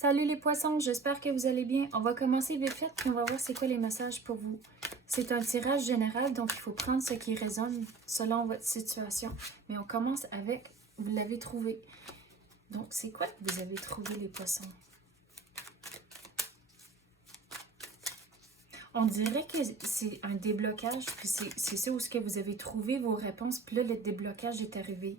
Salut les poissons, j'espère que vous allez bien. On va commencer vite fait puis on va voir c'est quoi les messages pour vous. C'est un tirage général, donc il faut prendre ce qui résonne selon votre situation. Mais on commence avec, vous l'avez trouvé. Donc c'est quoi que vous avez trouvé les poissons? On dirait que c'est un déblocage, puis c'est ça où ce que vous avez trouvé vos réponses, puis là le déblocage est arrivé.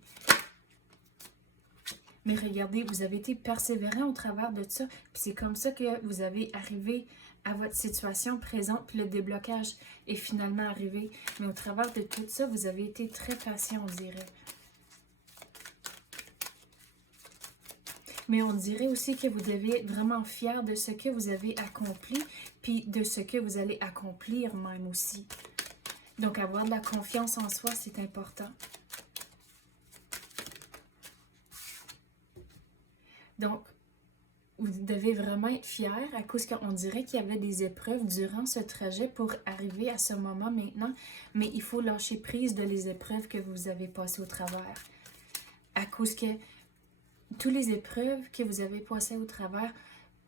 Mais regardez, vous avez été persévérant au travers de ça, puis c'est comme ça que vous avez arrivé à votre situation présente, puis le déblocage est finalement arrivé. Mais au travers de tout ça, vous avez été très patient, on dirait. Mais on dirait aussi que vous devez être vraiment fier de ce que vous avez accompli, puis de ce que vous allez accomplir même aussi. Donc avoir de la confiance en soi, c'est important. Donc, vous devez vraiment être fier à cause qu'on dirait qu'il y avait des épreuves durant ce trajet pour arriver à ce moment maintenant, mais il faut lâcher prise de les épreuves que vous avez passées au travers. À cause que toutes les épreuves que vous avez passées au travers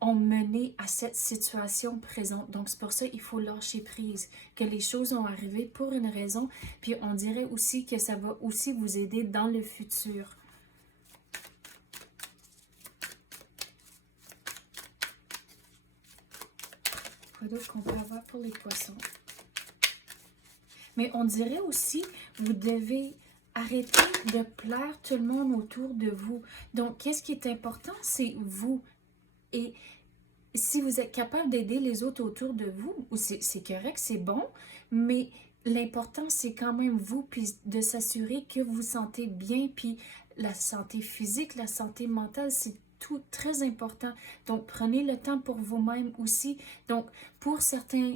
ont mené à cette situation présente. Donc c'est pour ça qu'il faut lâcher prise, que les choses ont arrivé pour une raison, puis on dirait aussi que ça va aussi vous aider dans le futur. Quoi d'autre qu'on peut avoir pour les poissons? Mais on dirait aussi, vous devez arrêter de plaire tout le monde autour de vous. Donc, qu'est-ce qui est important, c'est vous. Et si vous êtes capable d'aider les autres autour de vous, c'est correct, c'est bon, mais l'important, c'est quand même vous, puis de s'assurer que vous vous sentez bien, puis la santé physique, la santé mentale, c'est tout très important. Donc, prenez le temps pour vous-même aussi. Donc, pour certains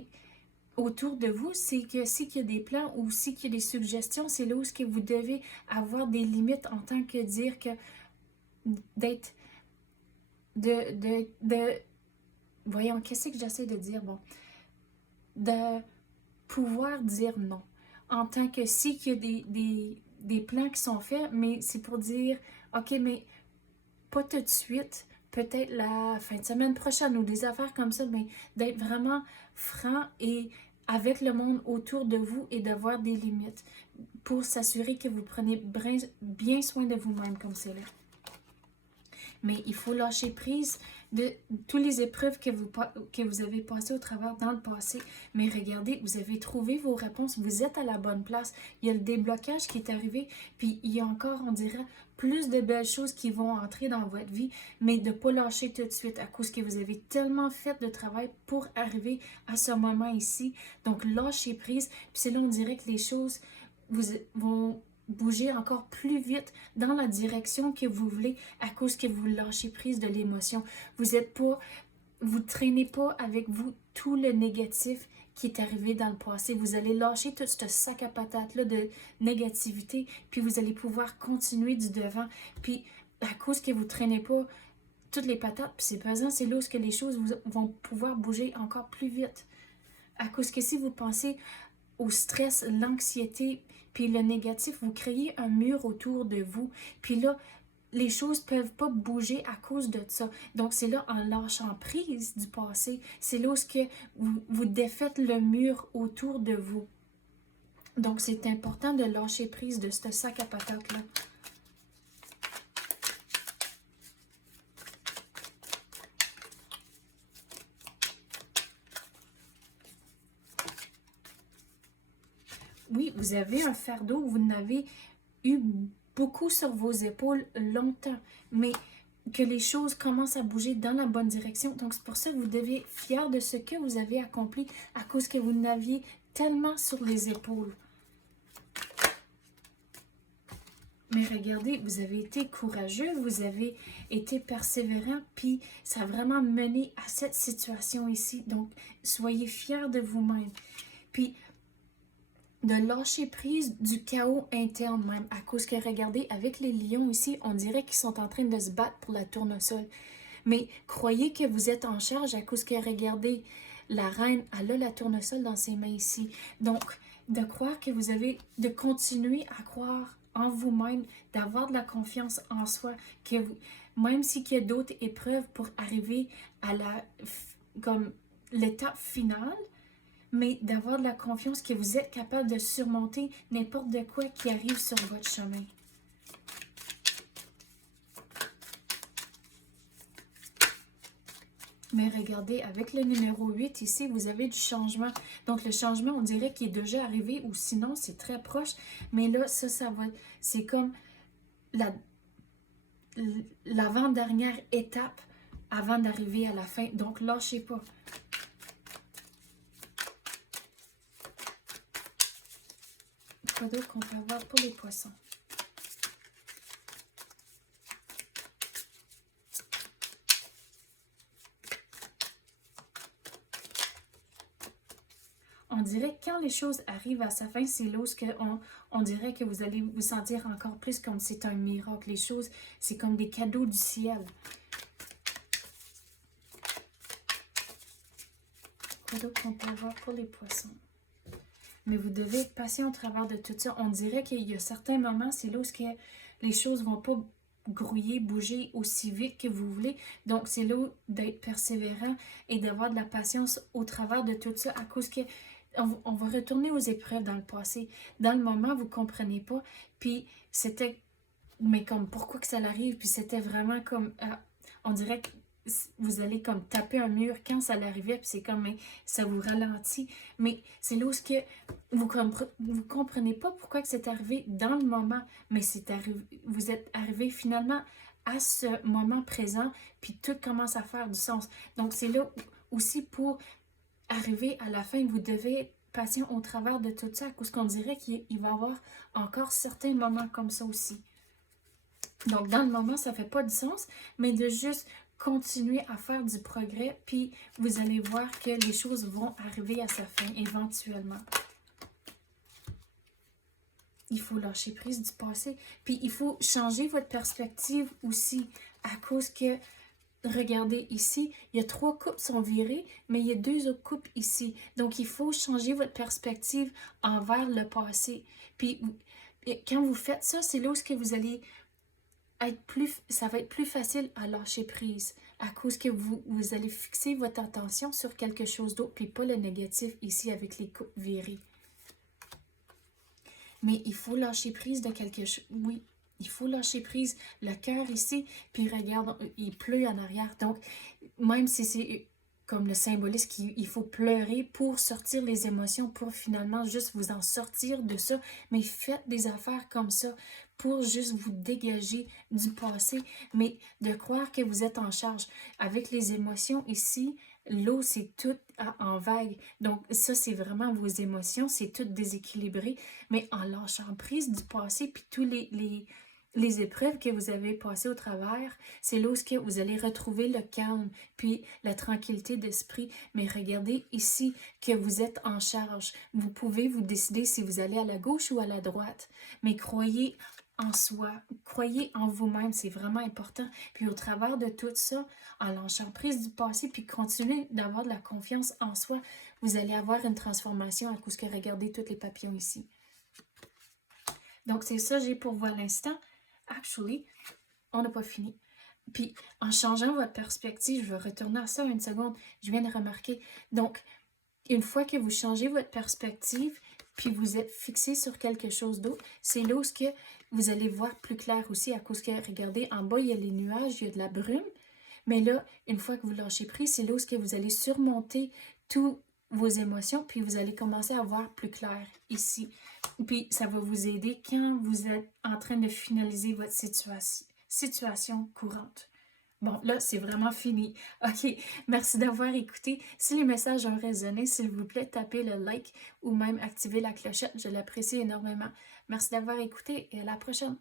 autour de vous, c'est que s'il y a des plans ou s'il y a des suggestions, c'est là où que vous devez avoir des limites en tant que dire que d'être de voyons, qu'est-ce que j'essaie de dire? Bon, de pouvoir dire non. En tant que s'il y a des plans qui sont faits, mais c'est pour dire, OK, mais pas tout de suite, peut-être la fin de semaine prochaine ou des affaires comme ça, mais d'être vraiment franc et avec le monde autour de vous et d'avoir des limites pour s'assurer que vous prenez bien soin de vous-même comme c'est là. Mais il faut lâcher prise de toutes les épreuves que vous avez passées au travers dans le passé. Mais regardez, vous avez trouvé vos réponses, vous êtes à la bonne place. Il y a le déblocage qui est arrivé, puis il y a encore, on dirait, plus de belles choses qui vont entrer dans votre vie, mais de ne pas lâcher tout de suite à cause que vous avez tellement fait de travail pour arriver à ce moment ici. Donc, lâchez prise, puis c'est là on dirait que les choses vont bouger encore plus vite dans la direction que vous voulez à cause que vous lâchez prise de l'émotion. Vous traînez pas avec vous tout le négatif qui est arrivé dans le passé. Vous allez lâcher tout ce sac à patates-là de négativité, puis vous allez pouvoir continuer du devant. Puis à cause que vous traînez pas toutes les patates, puis c'est pesant, c'est là où les choses vont pouvoir bouger encore plus vite. À cause que si vous pensez au stress, l'anxiété, puis le négatif, vous créez un mur autour de vous. Puis là, les choses ne peuvent pas bouger à cause de ça. Donc, c'est là, en lâchant prise du passé, c'est là où vous défaites le mur autour de vous. Donc, c'est important de lâcher prise de ce sac à patates-là. Oui, vous avez un fardeau, vous en avez eu beaucoup sur vos épaules longtemps, mais que les choses commencent à bouger dans la bonne direction. Donc, c'est pour ça que vous devez être fier de ce que vous avez accompli à cause que vous n'aviez tellement sur les épaules. Mais regardez, vous avez été courageux, vous avez été persévérant, puis ça a vraiment mené à cette situation ici. Donc, soyez fiers de vous-même. Puis, de lâcher prise du chaos interne même, à cause que, regardez, avec les lions ici, on dirait qu'ils sont en train de se battre pour la tournesol. Mais croyez que vous êtes en charge à cause que, regardez, la reine, elle a la tournesol dans ses mains ici. Donc, de croire que vous avez, de continuer à croire en vous-même, d'avoir de la confiance en soi, que même s'il y a d'autres épreuves pour arriver à comme l'étape finale, mais d'avoir de la confiance que vous êtes capable de surmonter n'importe de quoi qui arrive sur votre chemin. Mais regardez, avec le numéro 8 ici, vous avez du changement. Donc, le changement, on dirait qu'il est déjà arrivé ou sinon, c'est très proche. Mais là, ça va... C'est comme l'avant-dernière étape avant d'arriver à la fin. Donc, lâchez pas. Quoi d'autre qu'on peut avoir pour les poissons? On dirait que quand les choses arrivent à sa fin, c'est on dirait que vous allez vous sentir encore plus comme c'est un miracle. Les choses, c'est comme des cadeaux du ciel. Quoi d'autre qu'on peut avoir pour les poissons? Mais vous devez être patient au travers de tout ça. On dirait qu'il y a certains moments, c'est là où les choses ne vont pas grouiller, bouger aussi vite que vous voulez. Donc, c'est là d'être persévérant et d'avoir de la patience au travers de tout ça à cause que on va retourner aux épreuves dans le passé. Dans le moment, vous ne comprenez pas. Puis, c'était... Mais comme, pourquoi que ça l'arrive? Puis, c'était vraiment comme... on dirait que vous allez comme taper un mur quand ça l'arrivait, puis c'est comme, mais ça vous ralentit. Mais c'est là où vous comprenez pas pourquoi que c'est arrivé dans le moment, mais c'est arrivé, vous êtes arrivé finalement à ce moment présent, puis tout commence à faire du sens. Donc, c'est là aussi pour arriver à la fin, vous devez être patient au travers de tout ça, parce qu'on dirait qu'il va y avoir encore certains moments comme ça aussi. Donc, dans le moment, ça fait pas du sens, mais de juste continuer à faire du progrès, puis vous allez voir que les choses vont arriver à sa fin éventuellement. Il faut lâcher prise du passé, puis il faut changer votre perspective aussi, à cause que, regardez ici, il y a 3 coupes qui sont virées, mais il y a 2 autres coupes ici. Donc, il faut changer votre perspective envers le passé. Puis, quand vous faites ça, c'est là où vous allez ça va être plus facile à lâcher prise à cause que vous allez fixer votre attention sur quelque chose d'autre, puis pas le négatif ici avec les coupes virées. Mais il faut lâcher prise de quelque chose. Oui, il faut lâcher prise. Le cœur ici, puis regarde, il pleut en arrière. Donc, même si c'est comme le symbolisme qu'il faut pleurer pour sortir les émotions, pour finalement juste vous en sortir de ça, mais faites des affaires comme ça pour juste vous dégager du passé, mais de croire que vous êtes en charge. Avec les émotions ici, l'eau, c'est tout en vague. Donc, ça, c'est vraiment vos émotions, c'est tout déséquilibré. Mais en lâchant prise du passé, puis tous les épreuves que vous avez passées au travers, c'est là où vous allez retrouver le calme, puis la tranquillité d'esprit. Mais regardez ici que vous êtes en charge. Vous pouvez vous décider si vous allez à la gauche ou à la droite. Mais croyez en soi, croyez en vous-même, c'est vraiment important. Puis au travers de tout ça, en lâchant prise du passé, puis continuez d'avoir de la confiance en soi, vous allez avoir une transformation à cause que regardez tous les papillons ici. Donc c'est ça que j'ai pour vous à l'instant. Actually, on n'a pas fini. Puis en changeant votre perspective, je vais retourner à ça une seconde, je viens de remarquer. Donc, une fois que vous changez votre perspective, puis vous êtes fixé sur quelque chose d'autre, c'est là où vous allez voir plus clair aussi à cause que, regardez, en bas, il y a les nuages, il y a de la brume. Mais là, une fois que vous lâchez prise, c'est là où vous allez surmonter toutes vos émotions, puis vous allez commencer à voir plus clair ici. Puis ça va vous aider quand vous êtes en train de finaliser votre situation courante. Bon, là, c'est vraiment fini. OK, merci d'avoir écouté. Si les messages ont résonné, s'il vous plaît, tapez le like ou même activez la clochette. Je l'apprécie énormément. Merci d'avoir écouté et à la prochaine.